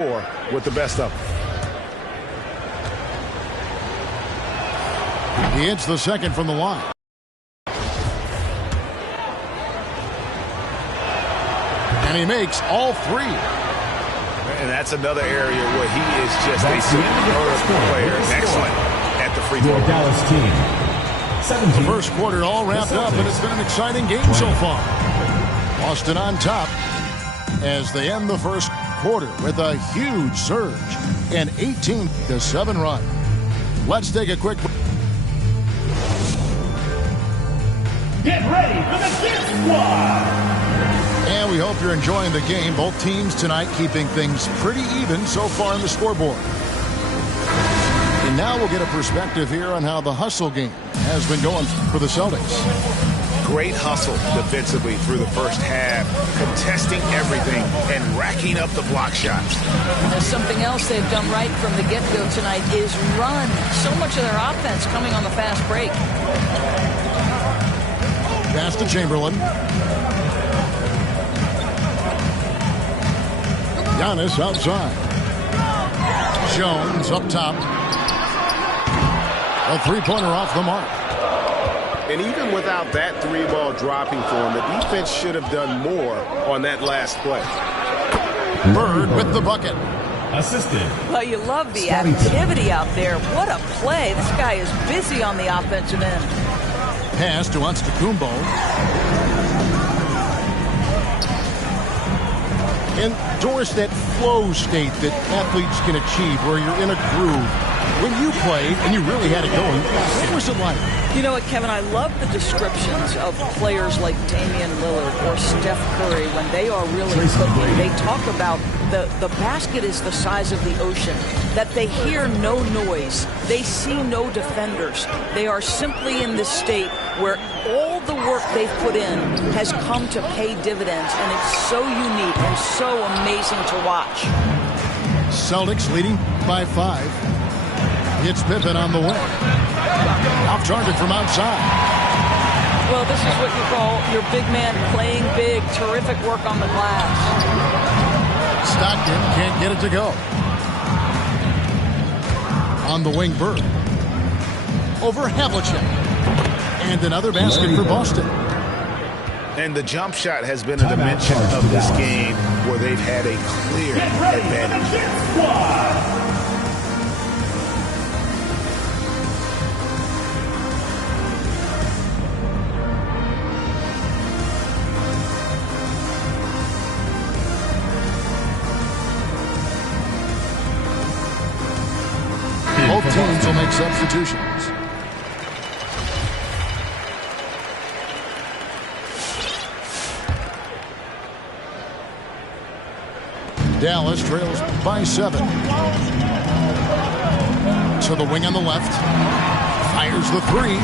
with the best of them. He hits the second from the line. And he makes all three. And that's another area where he is just a superb player. Excellent at the free throw. Dallas team. The first quarter all wrapped up, and it's been an exciting game so far. Boston on top as they end the first quarter with a huge surge, an 18-7 run. Let's take a quick break. Get ready for the Kid Squad! And we hope you're enjoying the game. Both teams tonight keeping things pretty even so far in the scoreboard. And now we'll get a perspective here on how the hustle game has been going for the Celtics. Great hustle defensively through the first half, contesting everything and racking up the block shots. There's something else they've done right from the get-go tonight is run. So much of their offense coming on the fast break. Pass to Chamberlain. Giannis outside. Jones up top. A three-pointer off the mark. And even without that three ball dropping for him, the defense should have done more on that last play. Bird with the bucket. Assisted. Well, you love the activity out there. What a play. This guy is busy on the offensive end. Pass to Antetokounmpo. Endorse that flow state that athletes can achieve where you're in a groove. When you played and you really had it going, what was it like? You know what, Kevin? I love the descriptions of players like Damian Lillard or Steph Curry when they are really cooking. They talk about the basket is the size of the ocean, that they hear no noise. They see no defenders. They are simply in this state where all the work they've put in has come to pay dividends, and it's so unique and so amazing to watch. Celtics leading by 5. It's Pippen on the wing. Off target from outside. Well, this is what you call your big man playing big. Terrific work on the glass. Stockton can't get it to go. On the wing, Bird. Over Havlicek. And another basket for Boston. And the jump shot has been a dimension of this game where they've had a clear advantage. Both teams will make substitutions. Dallas trails by 7. To the wing on the left. Fires the three.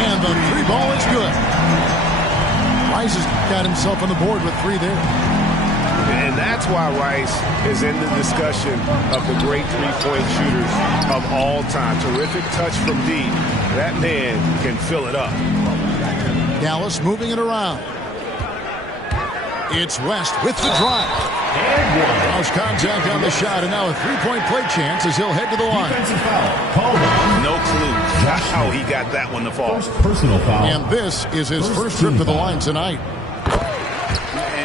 And the three ball is good. Rice has got himself on the board with 3 there. And that's why Rice is in the discussion of the great three-point shooters of all time. Terrific touch from deep. That man can fill it up. Dallas moving it around. It's West with the drive. Lost contact on the shot, and now a three-point play chance as he'll head to the line. No clue how he got that one to fall. Personal foul. And this is his first trip to the line tonight.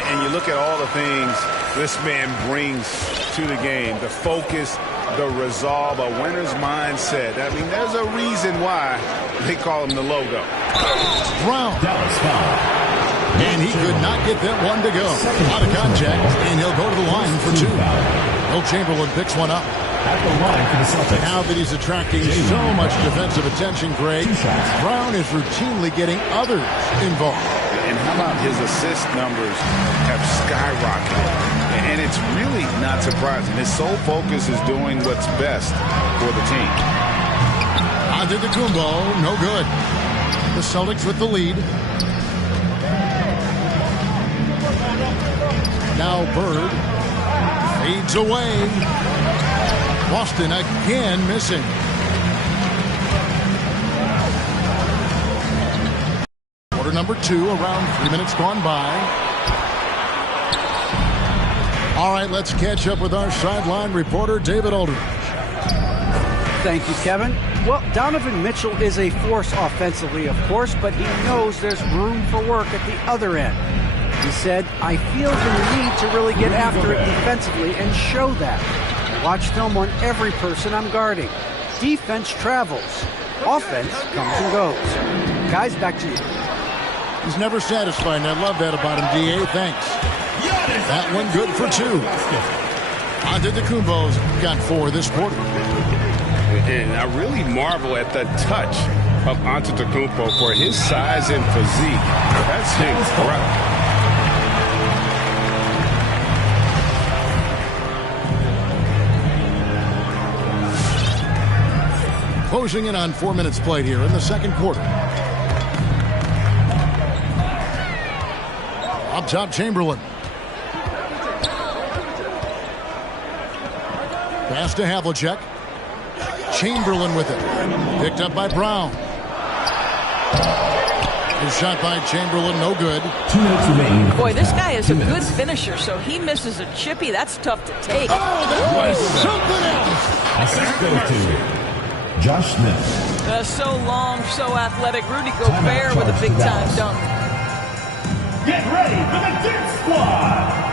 And you look at all the things this man brings to the game. The focus, the resolve, a winner's mindset. I mean, there's a reason why they call him the logo. Brown. Dallas foul. And he could not get that one to go. Out of contact, and he'll go to the line for 2. Will Chamberlain picks one up. At the line for the Celtics. Now that he's attracting so much defensive attention, Greg, Brown is routinely getting others involved. And how about his assist numbers have skyrocketed? And it's really not surprising. His sole focus is doing what's best for the team. Antetokounmpo, no good. The Celtics with the lead. Now Bird fades away. Boston again missing. Quarter number 2, around 3 minutes gone by. All right, let's catch up with our sideline reporter, David Aldridge. Thank you, Kevin. Well, Donovan Mitchell is a force offensively, of course, but he knows there's room for work at the other end. He said, I feel the need to really get after it defensively and show that. I watch film on every person I'm guarding. Defense travels. Offense comes and goes. Guys, back to you. He's never satisfied, and I love that about him, D.A. Thanks. That one good for 2. Antetokounmpo's got 4 this quarter. And I really marvel at the touch of Antetokounmpo for his size and physique. That's incredible. Closing in on 4 minutes played here in the second quarter. Up top, Chamberlain. Pass to Havlicek. Chamberlain with it. Picked up by Brown. His shot by Chamberlain, no good. 2 minutes remaining. Boy, this guy is a good finisher, so he misses a chippy. That's tough to take. Oh, that was something else. Assist goes to Josh Smith. So long, so athletic. Rudy Gobert with a big-time dunk. Get ready for the Dip Squad.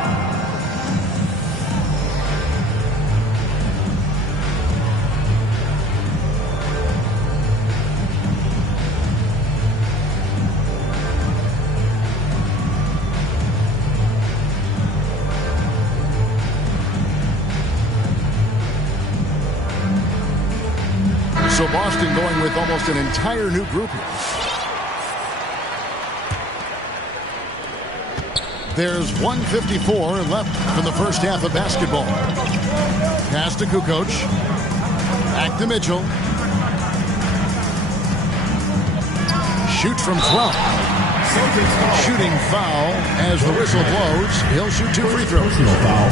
So Boston going with almost an entire new group here. There's 1:54 left in the first half of basketball. Pass to Kukoc. Back to Mitchell. Shoots from 12. Shooting foul as the whistle blows. He'll shoot 2 free throws. Personal foul.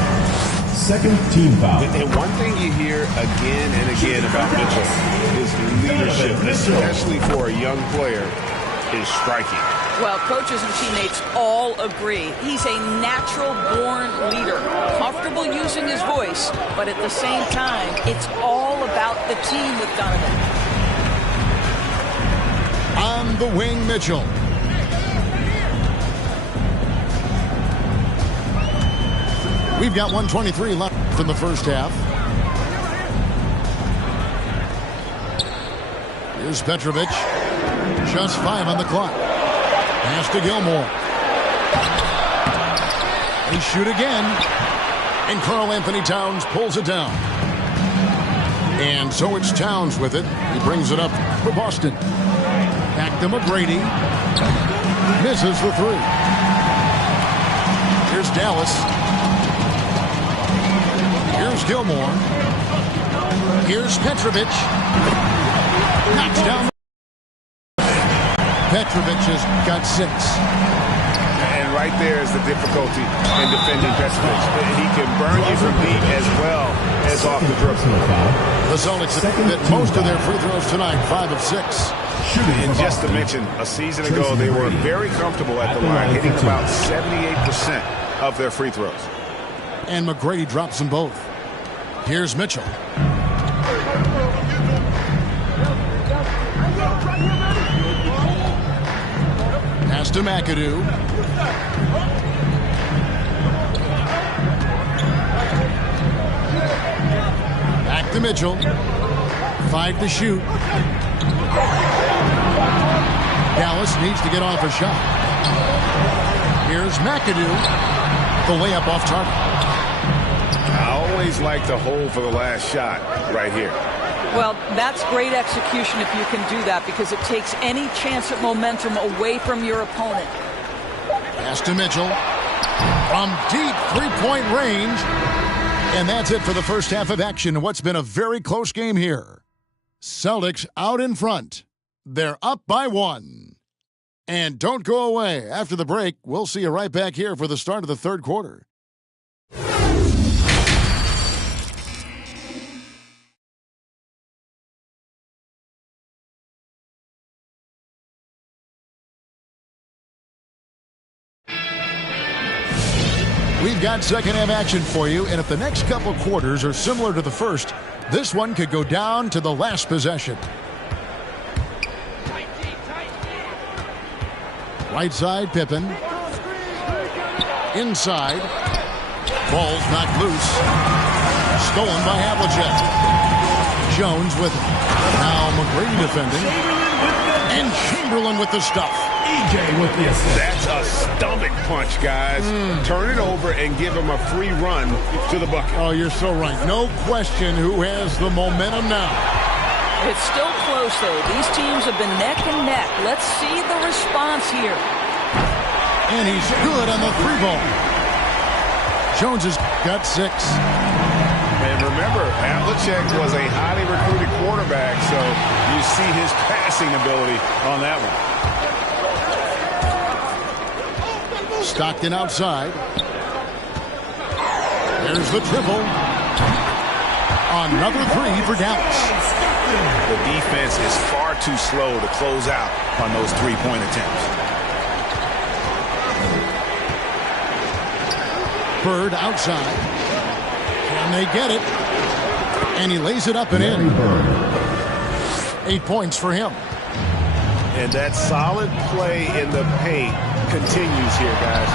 Second team foul. And one thing you hear again and again about Mitchell is leadership, especially for a young player, is striking. Well, coaches and teammates all agree. He's a natural-born leader, comfortable using his voice, but at the same time, it's all about the team with Donovan. On the wing, Mitchell. We've got 1:23 left in the first half. Here's Petrovic. Just 5 on the clock. Pass to Gilmore. They shoot again. And Karl Anthony Towns pulls it down. And so it's Towns with it. He brings it up for Boston. Back to McGrady. Misses the 3. Here's Dallas. Here's Gilmore. Here's Petrovic. Knocks down. Petrovic has got 6. And right there is the difficulty in defending Petrovic. He can burn you from deep as well as off the dribble. The Celtics have hit most of their free throws tonight, 5 of 6. And just to mention, a season ago, they were very comfortable at the line, hitting about 78% of their free throws. And McGrady drops them both. Here's Mitchell. Pass to McAdoo. Back to Mitchell. 5 to shoot. Dallas needs to get off a shot. Here's McAdoo. The layup off target. I always like to hold for the last shot right here. Well, that's great execution if you can do that, because it takes any chance at momentum away from your opponent. Pass to Mitchell. From deep three-point range. And that's it for the first half of action. What's been a very close game here. Celtics out in front. They're up by 1. And don't go away. After the break, we'll see you right back here for the start of the third quarter. We've got second half action for you, and if the next couple quarters are similar to the first, this one could go down to the last possession. Right side, Pippen. Inside. Ball's knocked loose. Stolen by Havlicek. Jones with it. Now McGrady defending. And Chamberlain with the stuff. EJ with the assist. That's a stomach punch, guys. Turn it over and give him a free run to the bucket. Oh, you're so right. No question who has the momentum now. It's still close, though. These teams have been neck and neck. Let's see the response here. And he's good on the three ball. Jones has got 6. And remember, Havlicek was a highly recruited quarterback, so you see his passing ability on that one. Stockton outside. There's the triple. Another 3 for Dallas. The defense is far too slow to close out on those three-point attempts. Bird outside. Can they get it? And he lays it up and in. 8 points for him. And that solid play in the paint continues here, guys.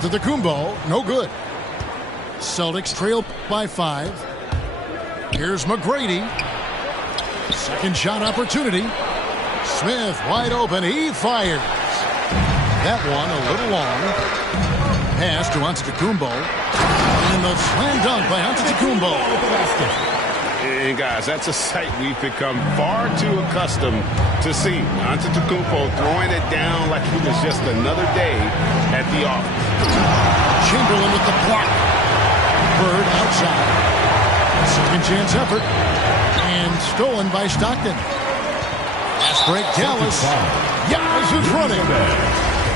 Antetokounmpo, no good. Celtics trail by 5. Here's McGrady. Second shot opportunity. Smith wide open. He fires. That one a little long. Pass to Antetokounmpo. And the slam dunk by Antetokounmpo. And guys, that's a sight we've become far too accustomed to seeing. Antetokounmpo throwing it down like it was just another day at the office. Chamberlain with the block. Bird outside. Second chance effort. And stolen by Stockton. Fast break Dallas. Giannis is running.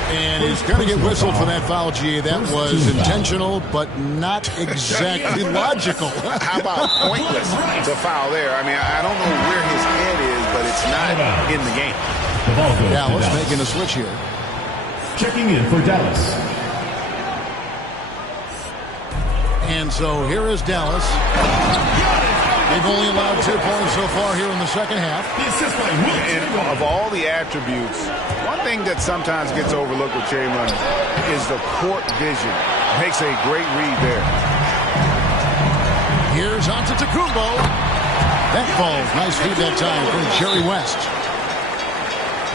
And he's going to get whistled for that foul, G. That was intentional, but not exactly logical. How about pointless to foul there? I mean, I don't know where his head is, but it's not in the game. Dallas making a switch here. Checking in for Dallas. And so here is Dallas. They've only allowed 2 points so far here in the second half. And of all the attributes, one thing that sometimes gets overlooked with Chamberlain is the court vision. Makes a great read there. Here's Antetokounmpo. That falls. Nice feed that time from Jerry West.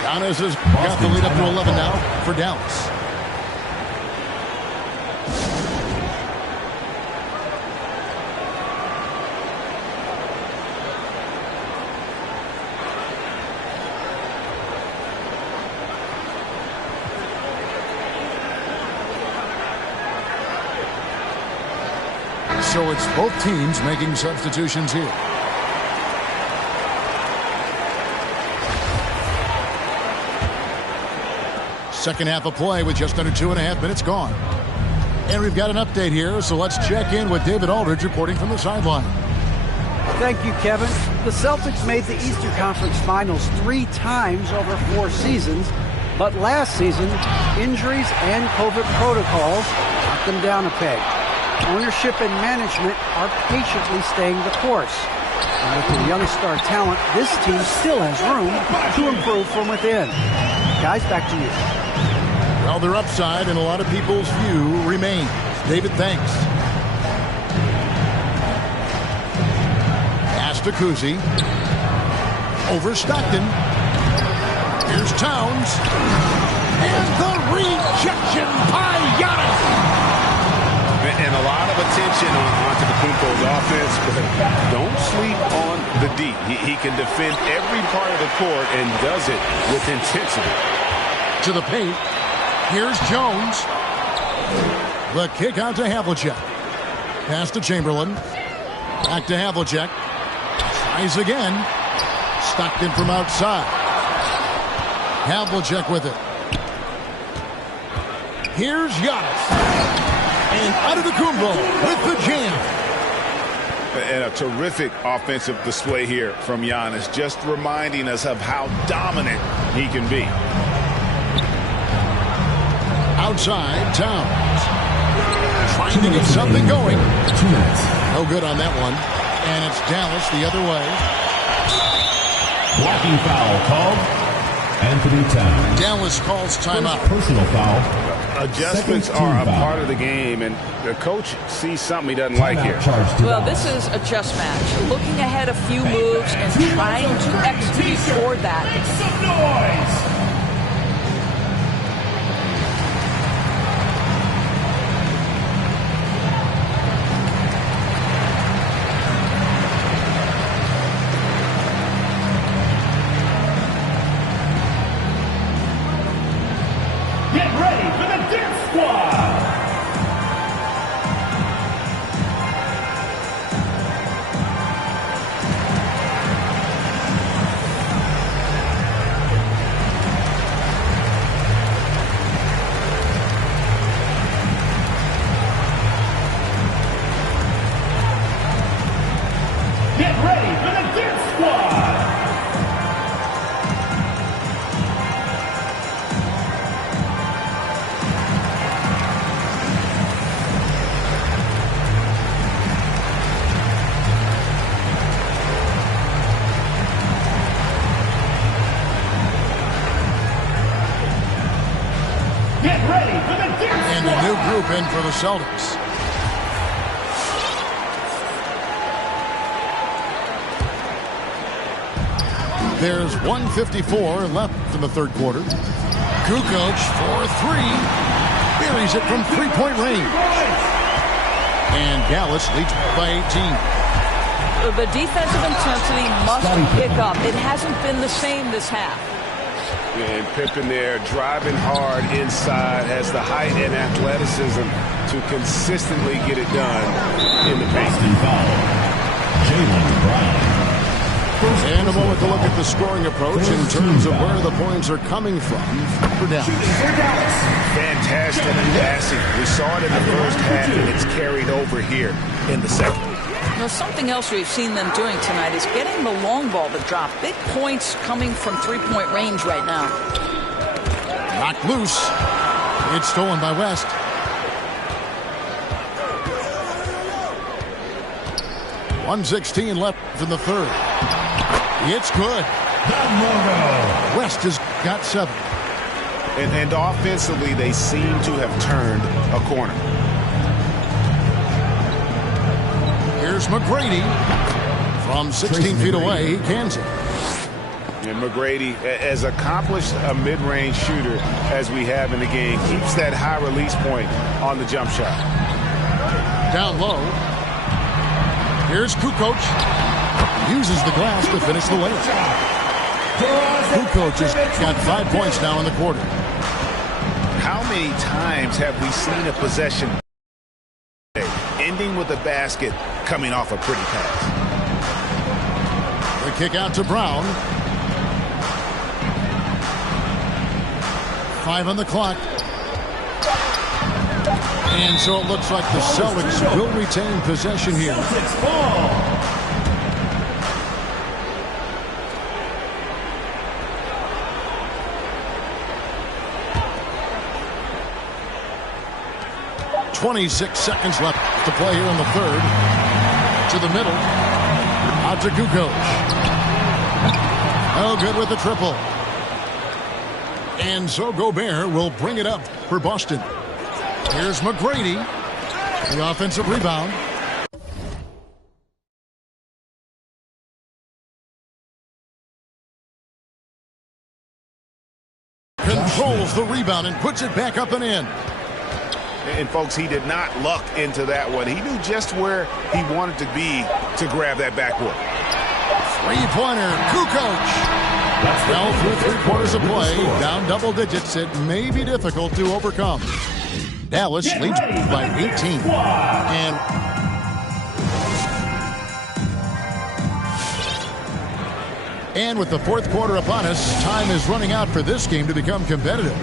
Giannis has got the lead up to 11 now for Dallas. So it's both teams making substitutions here. Second half of play with just under 2.5 minutes gone. And we've got an update here, so let's check in with David Aldridge reporting from the sideline. Thank you, Kevin. The Celtics made the Eastern Conference Finals 3 times over 4 seasons, but last season, injuries and COVID protocols knocked them down a peg. Ownership and management are patiently staying the course. And with the young star talent, this team still has room to improve from within. Guys, back to you. Well, their upside in a lot of people's view remains. David, thanks. Pass to Kuzi. Over Stockton. Here's Towns. And the rejection by Giannis. And a lot of attention on Antetokounmpo's offense, but don't sleep on the D. He can defend every part of the court and does it with intensity. To the paint. Here's Jones. The kick out to Havlicek. Pass to Chamberlain. Back to Havlicek. Tries again. Stockton from outside. Havlicek with it. Here's Giannis. And Antetokounmpo with the jam. And a terrific offensive display here from Giannis, just reminding us of how dominant he can be. Outside, Towns. trying to get something going. 2 minutes. No good on that one. And it's Dallas the other way. Blocking foul called. Anthony Towns. Dallas calls timeout. Personal foul. Adjustments are a part of the game, and the coach sees something he doesn't like here. Well, this is a chess match. Looking ahead a few moves and trying to execute toward that. Make some noise. Get ready for the Dance Squad! Get ready for the Dance Squad! Get ready for the Dance And a new group in for the Celtics. There's 1:54 left in the third quarter. Kukoc for three. Buries it from three-point range. And Dallas leads by 18. The defensive intensity must pick up. It hasn't been the same this half. And Pippen there driving hard inside, has the height and athleticism to consistently get it done in the paint. Jaylen Brown. And a moment to look at the scoring approach in terms of where the points are coming from for Dallas. Fantastic passing. We saw it in the first half, and it's carried over here in the second. Now, something else we've seen them doing tonight is getting the long ball to drop. Big points coming from three-point range right now. Knocked loose. It's stolen by West. .116 left in the third. It's good. West has got 7. And offensively, they seem to have turned a corner. Here's McGrady. From 16 feet away, he cans it. And McGrady, as accomplished a mid-range shooter as we have in the game, keeps that high release point on the jump shot. Down low. Here's Kukoc. Uses the glass to finish the layup. Kukoc has got 5 points now in the quarter. How many times have we seen a possession ending with a basket coming off a pretty pass? The kick out to Brown. 5 on the clock. And so it looks like the Celtics will retain possession here. Celtics ball. 26 seconds left to play here in the third. To the middle. Out to Kukoc. Oh, good with the triple. And so Gobert will bring it up for Boston. Here's McGrady. The offensive rebound. Controls the rebound and puts it back up and in. And, folks, he did not luck into that one. He knew just where he wanted to be to grab that backboard. Three-pointer, Kukoc. Well, through 3 quarters of play, down double digits, it may be difficult to overcome. Dallas leads by 18. And with the fourth quarter upon us, time is running out for this game to become competitive.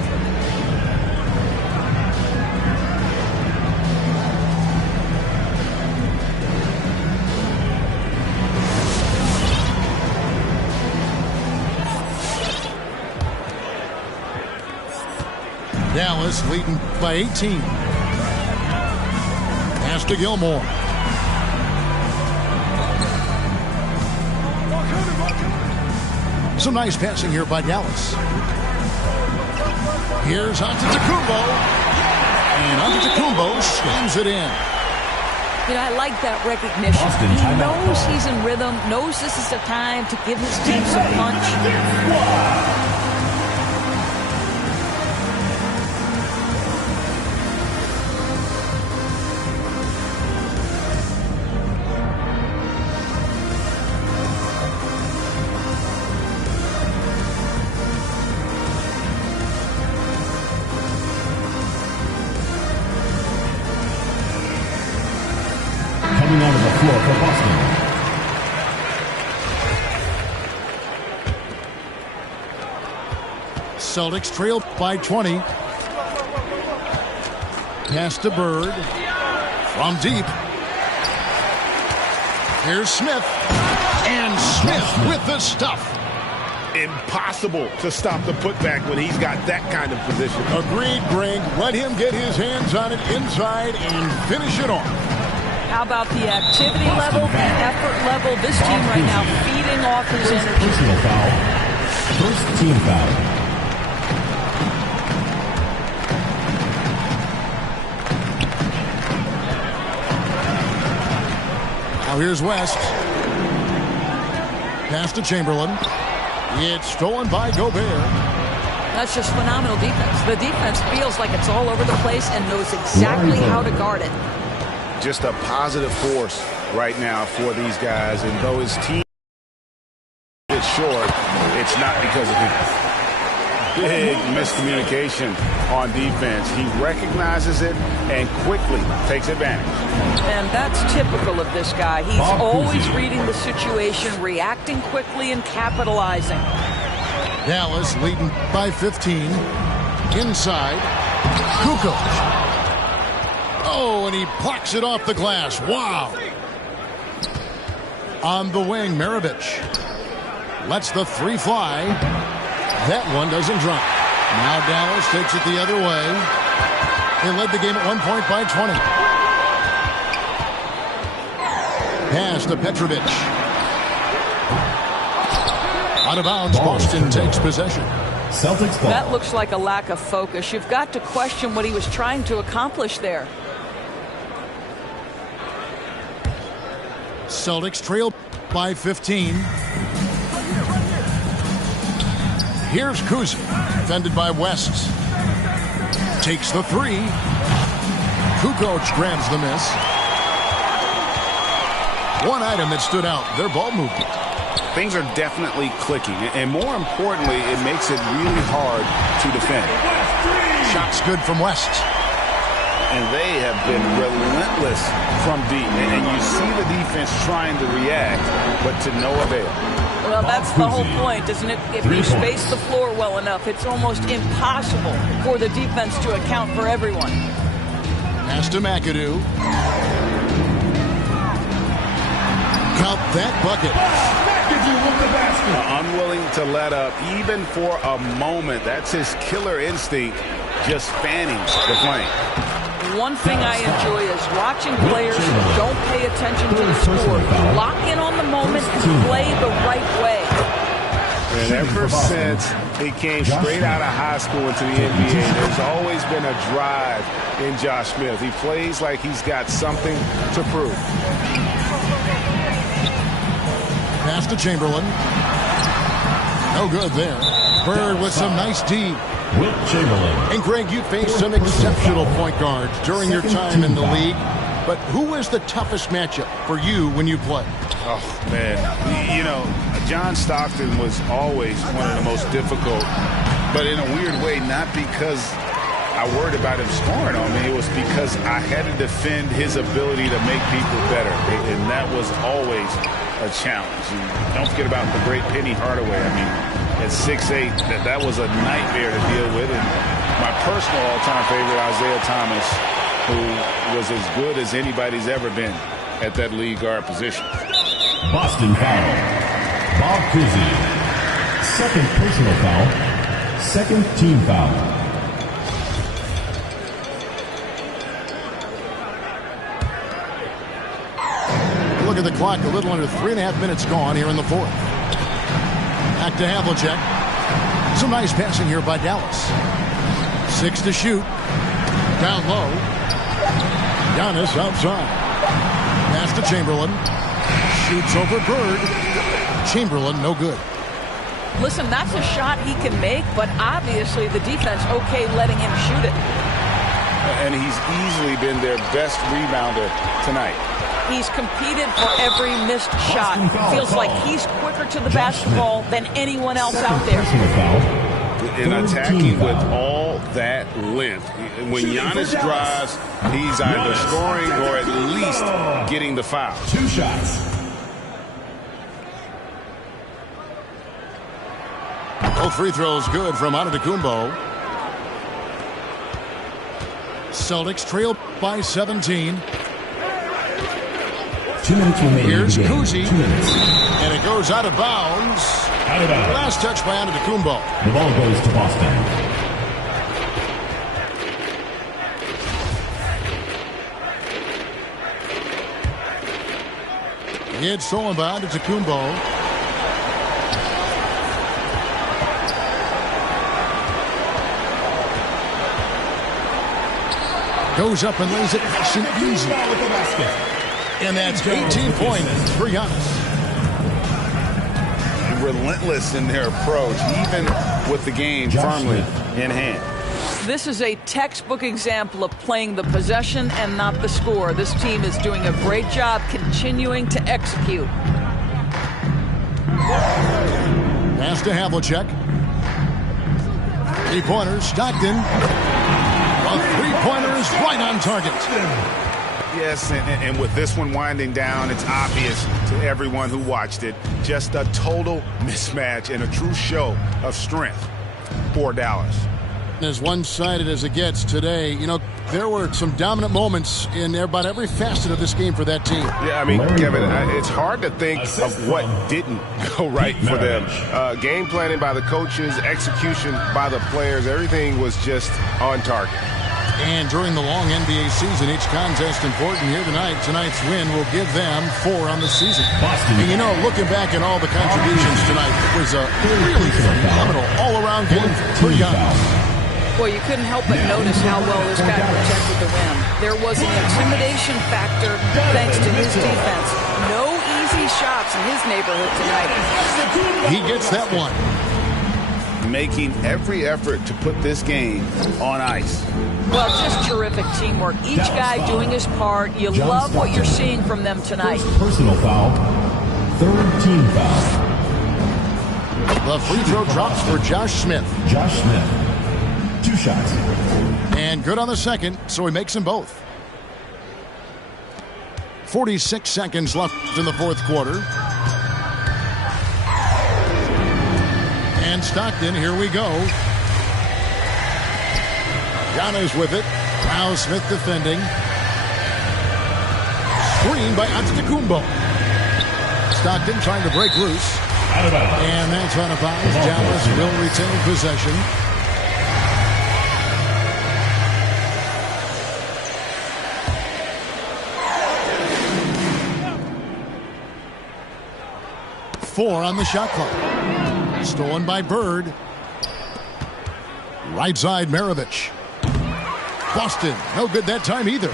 Dallas leading by 18. to Gilmore. Some nice passing here by Dallas. Here's Antetokounmpo. And Antetokounmpo slams it in. You know, I like that recognition. He knows he's in rhythm, knows this is the time to give his team some punch. Coming out of the floor for Boston. Celtics trail by 20. Pass to Bird. From deep. Here's Smith. And Smith with the stuff. Impossible to stop the putback when he's got that kind of position. Agreed, Greg. Let him get his hands on it inside and finish it off. How about the activity level, the effort level? This team right now feeding off his energy. Personal foul. First team foul. Now here's West. Pass to Chamberlain. It's stolen by Gobert. That's just phenomenal defense. The defense feels like it's all over the place and knows exactly how to guard it. Just a positive force right now for these guys. And though his team is short, it's not because of him. Big miscommunication on defense. He recognizes it and quickly takes advantage. And that's typical of this guy. He's always reading the situation, reacting quickly, and capitalizing. Dallas leading by 15. Inside. Kukoc. Oh, and he plucks it off the glass. Wow. On the wing, Maravich. Lets the three fly. That one doesn't drop. Now Dallas takes it the other way. They led the game at 1 point by 20. Pass to Petrovic. Out of bounds, Boston takes possession. Celtics ball. That looks like a lack of focus. You've got to question what he was trying to accomplish there. Celtics trail by 15. Here's Kuzi, defended by West. Takes the three. Kukoc grabs the miss. One item that stood out, their ball movement. Things are definitely clicking, and more importantly, it makes it really hard to defend. Shots good from West. And they have been relentless from deep. And you see the defense trying to react, but to no avail. Well, that's the whole point, isn't it? If you space the floor well enough, it's almost impossible for the defense to account for everyone. Pass to McAdoo. Count that bucket. Unwilling to let up, even for a moment. That's his killer instinct, just fanning the flame. One thing I enjoy is watching players who don't pay attention to the score, lock in on the moment and play the right way. And ever since he came straight out of high school into the NBA, there's always been a drive in Josh Smith. He plays like he's got something to prove. Pass to Chamberlain. No good there. Bird with some nice D. Wilt Chamberlain. And Greg, you faced some exceptional point guards during your time in the league. But who was the toughest matchup for you when you played? Oh, man. You know, John Stockton was always one of the most difficult, but in a weird way, not because I worried about him scoring on me. It was because I had to defend his ability to make people better, and that was always a challenge. And don't forget about the great Penny Hardaway. I mean, at 6'8", that was a nightmare to deal with. And my personal all-time favorite, Isaiah Thomas, who was as good as anybody's ever been at that lead guard position. Boston foul. Bob Cousy. Second personal foul. Second team foul. at the clock, a little under 3.5 minutes gone here in the fourth. Back to Havlicek. Some nice passing here by Dallas. 6 to shoot. Down low. Giannis outside. Pass to Chamberlain. Shoots over Bird. Chamberlain, no good. Listen, that's a shot he can make, but obviously the defense okay letting him shoot it. And he's easily been their best rebounder tonight. He's competed for every missed shot. Feels like he's quicker to the basketball than anyone else out there. In attacking with all that length. When Giannis drives, he's either scoring or at least getting the foul. 2 shots. Both free throws good from Antetokounmpo. Celtics trail by 17. 2 minutes remaining. Here's in the game. Kuzi. 2 minutes. And it goes out of bounds. Out of bounds. Last touch by Antetokounmpo. The ball goes to Boston. It's stolen by Antetokounmpo. Goes up and lays it nice and easy. And that's 18 points for Giannis. Relentless in their approach, even with the game firmly in hand. This is a textbook example of playing the possession and not the score. This team is doing a great job continuing to execute. Pass to Havlicek. 3-pointers, Stockton. A 3-pointers right on target. Yes, and with this one winding down, it's obvious to everyone who watched it. Just a total mismatch and a true show of strength for Dallas. As one-sided as it gets today, you know, there were some dominant moments in about every facet of this game for that team. Yeah, I mean, Kevin, it's hard to think of what didn't go right for them. Game planning by the coaches, execution by the players, everything was just on target. And during the long NBA season, each contest important here tonight. Tonight's win will give them 4 on the season. And you know, looking back at all the contributions tonight, it was a really phenomenal all-around game for Giannis. Boy, you couldn't help but notice how well this guy protected the rim. There was an intimidation factor thanks to his defense. No easy shots in his neighborhood tonight. He gets that one. Making every effort to put this game on ice. Well, just terrific teamwork. Each guy doing his part. You love what you're seeing from them tonight. First personal foul. 3rd team foul. The free throw drops for Josh Smith. Josh Smith. 2 shots. And good on the second, so he makes them both. 46 seconds left in the fourth quarter. And Stockton, here we go. Giannis with it. Now Smith defending. Screen by Antetokounmpo. Stockton trying to break loose. And that's out of bounds. Dallas will retain possession. Four on the shot clock. Stolen by Bird. Right side, Maravich. Boston, no good that time either.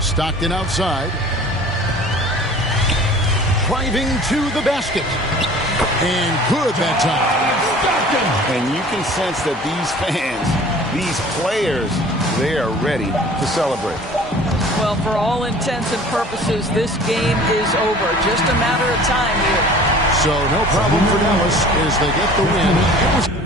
Stockton outside. Driving to the basket. And good that time. And you can sense that these fans, these players, they are ready to celebrate. Well, for all intents and purposes, this game is over. Just a matter of time here. So no problem for Dallas as they get the win. It was